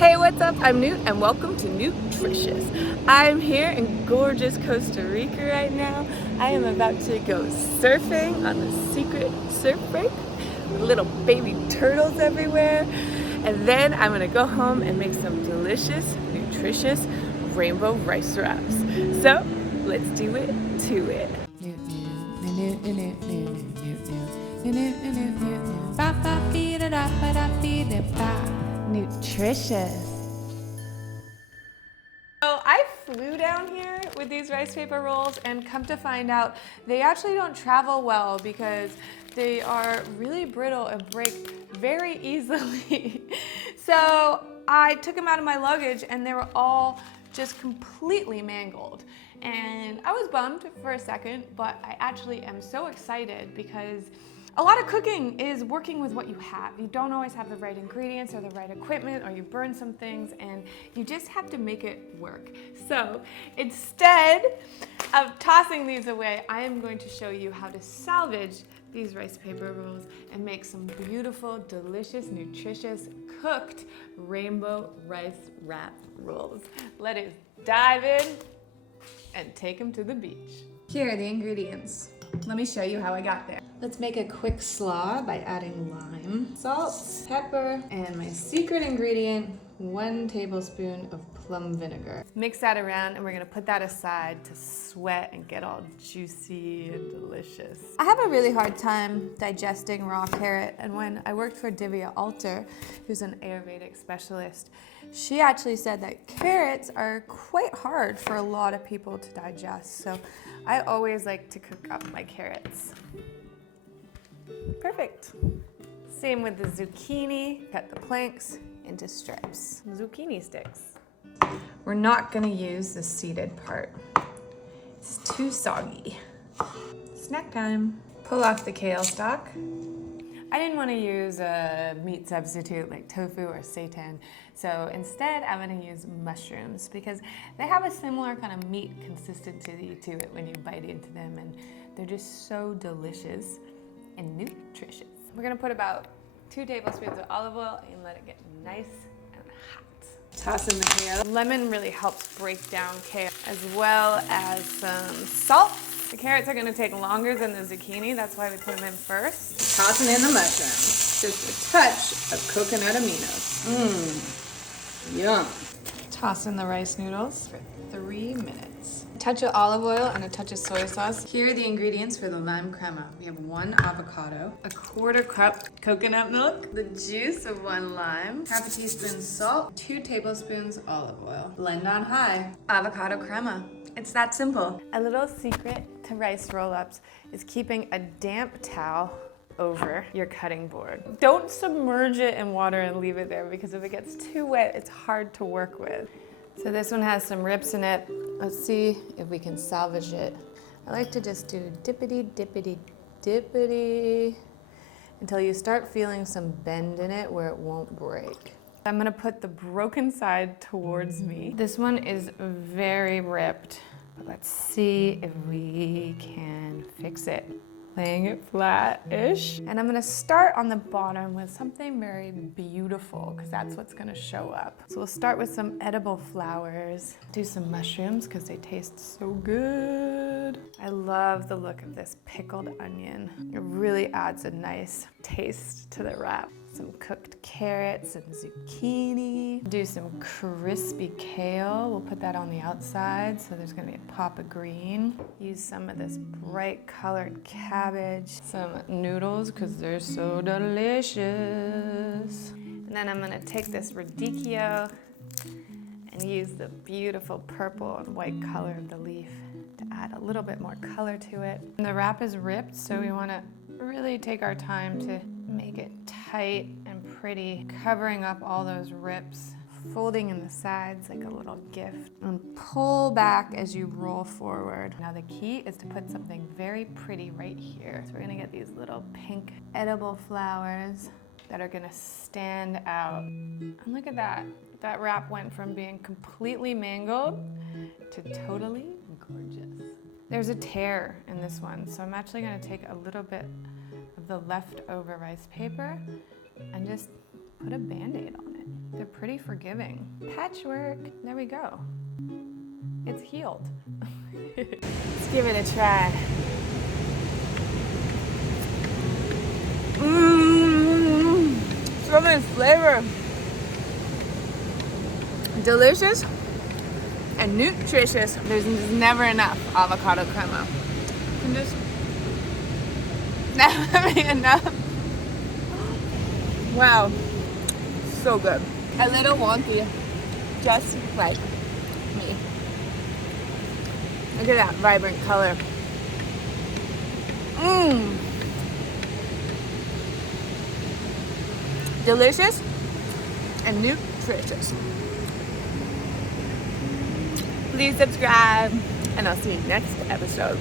Hey, what's up? I'm Newt and welcome to Nootritious. I'm here in gorgeous Costa Rica right now. I am about to go surfing on the secret surf break with little baby turtles everywhere. And then I'm gonna go home and make some delicious, nutritious rainbow rice wraps. So let's do it to it. Nutritious. So I flew down here with these rice paper rolls and come to find out they actually don't travel well because they are really brittle and break very easily. So I took them out of my luggage and they were all just completely mangled. And I was bummed for a second, but I actually am so excited because a lot of cooking is working with what you have. You don't always have the right ingredients or the right equipment, or you burn some things, and you just have to make it work. So instead of tossing these away, I am going to show you how to salvage these rice paper rolls and make some beautiful, delicious, nutritious, cooked rainbow rice wrap rolls. Let us dive in and take them to the beach. Here are the ingredients. Let me show you how I got there. Let's make a quick slaw by adding lime, salt, pepper, and my secret ingredient, 1 tablespoon of plum vinegar. Mix that around and we're gonna put that aside to sweat and get all juicy and delicious. I have a really hard time digesting raw carrot, and when I worked for Divya Alter, who's an Ayurvedic specialist, she actually said that carrots are quite hard for a lot of people to digest. So I always like to cook up my carrots. Perfect. Same with the zucchini. Cut the planks into strips. Zucchini sticks. We're not gonna use the seeded part. It's too soggy. Snack time. Pull off the kale stalk. I didn't want to use a meat substitute like tofu or seitan, so instead I'm going to use mushrooms because they have a similar kind of meat consistency to it when you bite into them, and they're just so delicious and nutritious. We're going to put about 2 tablespoons of olive oil and let it get nice and hot. Toss in the kale. Lemon really helps break down kale, as well as some salt. The carrots are gonna take longer than the zucchini, that's why we put them in first. Tossing in the mushrooms. Just a touch of coconut aminos. Yum. Toss in the rice noodles for 3 minutes. A touch of olive oil and a touch of soy sauce. Here are the ingredients for the lime crema. We have 1 avocado, a 1/4 cup coconut milk, the juice of 1 lime, 1/2 teaspoon salt, 2 tablespoons olive oil. Blend on high. Avocado crema. It's that simple. A little secret to rice roll-ups is keeping a damp towel over your cutting board. Don't submerge it in water and leave it there because if it gets too wet, it's hard to work with. So this one has some rips in it. Let's see if we can salvage it. I like to just do dippity, dippity, dippity until you start feeling some bend in it where it won't break. I'm gonna put the broken side towards me. This one is very ripped, but let's see if we can fix it. Laying it flat-ish. And I'm gonna start on the bottom with something very beautiful, because that's what's gonna show up. So we'll start with some edible flowers. Do some mushrooms, because they taste so good. I love the look of this pickled onion. It really adds a nice taste to the wrap. Some cooked carrots and zucchini. Do some crispy kale. We'll put that on the outside, so there's gonna be a pop of green. Use some of this bright colored cabbage. Some noodles, because they're so delicious. And then I'm gonna take this radicchio and use the beautiful purple and white color of the leaf to add a little bit more color to it. And the wrap is ripped, so we wanna really take our time to make it tight and pretty, covering up all those rips, folding in the sides like a little gift, and pull back as you roll forward. Now the key is to put something very pretty right here. So we're gonna get these little pink edible flowers that are gonna stand out. And look at that. That wrap went from being completely mangled to totally gorgeous. There's a tear in this one, so I'm actually gonna take a little bit of the leftover rice paper and just put a Band-Aid on it. They're pretty forgiving. Patchwork. There we go. It's healed. Let's give it a try. So much flavor. Delicious and nutritious. There's just never enough avocado crema. I'm just never having enough. Wow, so good. A little wonky, just like me. Look at that vibrant color. Delicious and nutritious. Please subscribe, and I'll see you next episode.